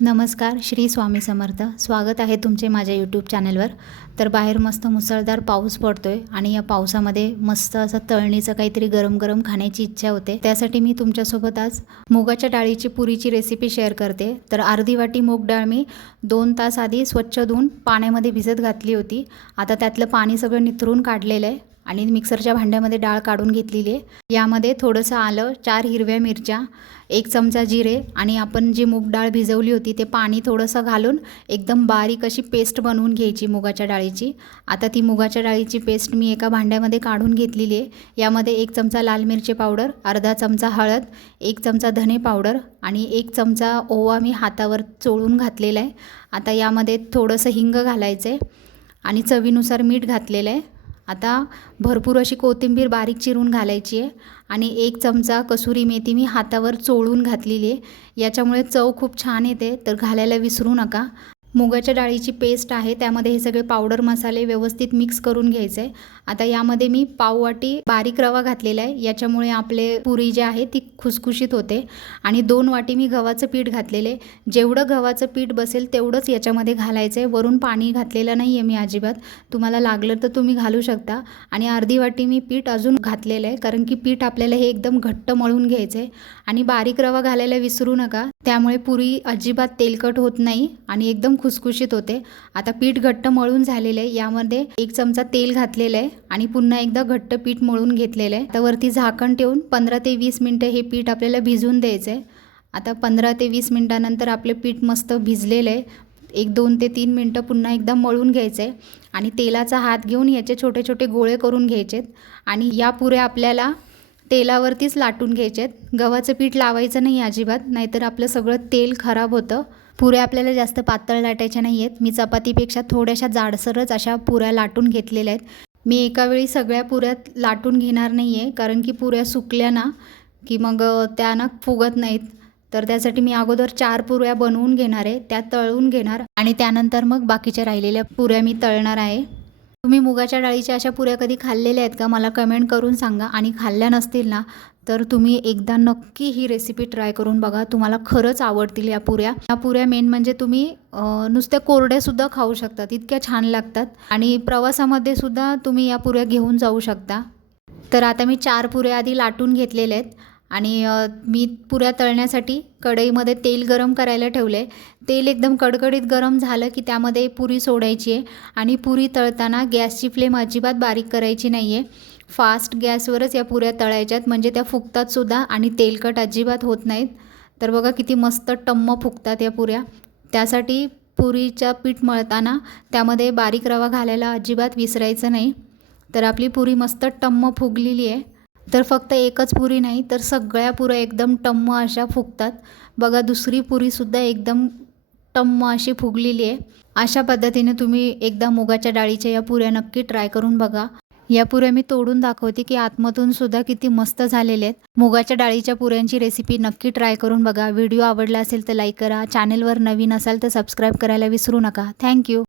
नमस्कार श्री स्वामी समर्थ. स्वागत आहे तुमचे माझ्या यूट्यूब चॅनलवर तर बाहेर मस्त मुसळधार पाऊस पडतो आहे आणि या पावसामध्ये मस्त असं तळणीचं काहीतरी गरम गरम खाण्याची इच्छा होते. त्यासाठी मी तुमच्यासोबत आज मुगाच्या डाळीची पुरीची रेसिपी शेअर करते. तर अर्धी वाटी मूग डाळ मी दोन तास आधी स्वच्छ धुवून पाण्यामध्ये भिजत घातली होती. आता त्यातलं पाणी सगळं निथरून काढलेलं आहे. आणि मिक्सरच्या भांड्यामध्ये डाळ काढून घेतलेली आहे. यामध्ये थोडंसं आलं चार हिरव्या मिरच्या एक चमचा जिरे आणि आपण जी मूग डाळ भिजवली होती ते पाणी थोडंसं घालून एकदम बारीक अशी पेस्ट बनवून घ्यायची मुगाच्या डाळीची. आता ती मुगाच्या डाळीची पेस्ट मी एका भांड्यामध्ये काढून घेतलेली आहे. यामध्ये एक चमचा लाल मिरची पावडर अर्धा चमचा हळद एक चमचा धने पावडर आणि एक चमचा ओवा मी हातावर चोळून घातलेला आहे. आता यामध्ये थोडंसं हिंग घालायचं आहे आणि चवीनुसार मीठ घातलेलं आहे. आता भरपूर अशी कोथिंबीर बारीक चिरून घालायची आहे आणि एक चमचा कसुरी मेथी मी हातावर चोळून घातलेली आहे. याच्यामुळे चव खूप छान येते तर घालायला विसरू नका. मुगाच्या डाळीची पेस्ट आहे त्यामध्ये हे सगळे पावडर मसाले व्यवस्थित मिक्स करून घ्यायचे. आहे आता यामध्ये मी पाववाटी बारीक रवा घातलेला आहे. याच्यामुळे आपले पुरी जी आहे ती खुसखुशीत होते. आणि दोन वाटी मी गव्हाचं पीठ घातलेले जेवढं गव्हाचं पीठ बसेल तेवढंच याच्यामध्ये घालायचं आहे. वरून पाणी घातलेलं नाही आहे मी अजिबात. तुम्हाला लागलं तर तुम्ही घालू शकता. आणि अर्धी वाटी मी पीठ अजून घातलेलं आहे कारण की पीठ आपल्याला हे एकदम घट्ट मळून घ्यायचं आहे. आणि बारीक रवा घालायला विसरू नका. त्यामुळे पुरी अजिबात तेलकट होत नाही आणि एकदम खुसखुशीत होते. आता पीठ घट्ट मळून झालेलं आहे. यामध्ये एक चमचा तेल घातलेलं आहे आणि पुन्हा एकदा घट्ट पीठ मळून घेतलेलं आहे. तर वरती झाकण ठेवून पंधरा ते वीस मिनटं हे पीठ आपल्याला भिजवून द्यायचं आहे. आता पंधरा ते वीस मिनटानंतर आपले पीठ मस्त भिजलेलं आहे. एक दोन ते तीन मिनटं पुन्हा एकदा मळून घ्यायचं आहे. आणि तेलाचा हात घेऊन याचे छोटे छोटे गोळे करून घ्यायचे आणि या पुऱ्या आपल्याला तेलावरतीच लाटून घ्यायचे आहेत गव्हाचं पीठ लावायचं नाही अजिबात नाहीतर आपलं सगळं तेल खराब होतं. पुऱ्या आपल्याला जास्त पातळ लाटायच्या नाही आहेत मी चपातीपेक्षा थोड्याशा जाडसरच अशा पुऱ्या लाटून घेतलेल्या आहेत. मी एका वेळी सगळ्या पुऱ्यात लाटून घेणार नाही आहे कारण की पुऱ्या सुकल्या ना की मग त्या ना फुगत नाहीत. तर त्यासाठी मी अगोदर चार पुऱ्या बनवून घेणार आहे त्या तळून घेणार. आणि त्यानंतर मग बाकीच्या राहिलेल्या पुऱ्या मी तळणार आहे. तुम्ही मुगाच्या डाळीच्या अशा पुऱ्या कधी खाल्लेल्या आहेत का? मला कमेंट करून सांगा. आणि खाल्ल्या नसतील ना तर तुम्ही एकदा नक्की ही रेसिपी ट्राय करून बघा. तुम्हाला खरंच आवडतील या पुऱ्या. या पुऱ्या मेन म्हणजे तुम्ही नुसत्या कोरड्यासुद्धा खाऊ शकतात. इतक्या छान लागतात. आणि प्रवासामध्ये सुद्धा तुम्ही या पुऱ्या घेऊन जाऊ शकता. तर आता मी चार पुऱ्या आधी लाटून घेतलेल्या आहेत. आणि मी पुऱ्या तळण्यासाठी कढईमध्ये तेल गरम करायला ठेवलं आहे तेल एकदम कडकडीत गरम झालं की त्यामध्ये पुरी सोडायची आहे आणि पुरी तळताना गॅसची फ्लेम अजिबात बारीक करायची नाही आहे फास्ट गॅसवरच या पुऱ्या तळायच्यात म्हणजे त्या फुगतात सुद्धा आणि तेलकट अजिबात होत नाहीत. तर बघा किती मस्त टम्म फुगतात या पुऱ्या. त्यासाठी पुरीच्या पीठ मळताना त्यामध्ये बारीक रवा घालायला अजिबात विसरायचं नाही. तर आपली पुरी मस्त टम्म फुगलेली आहे. तर फक्त एकच पुरी नाही तर सगळ्या पुऱ्या एकदम टम्म अशा फुगतात. बघा दुसरी पुरीसुद्धा एकदम टम्म अशी फुगलेली आहे. अशा पद्धतीने तुम्ही एकदा मुगाच्या डाळीच्या या पुऱ्या नक्की ट्राय करून बघा. या पुऱ्या मी तोडून दाखवते की आतमधून सुद्धा किती मस्त झालेले आहेत. मुगाच्या डाळीच्या पुऱ्यांची रेसिपी नक्की ट्राय करून बघा. व्हिडिओ आवडला असेल तर लाईक करा. चॅनलवर नवीन असाल तर सबस्क्राईब करायला विसरू नका. थँक्यू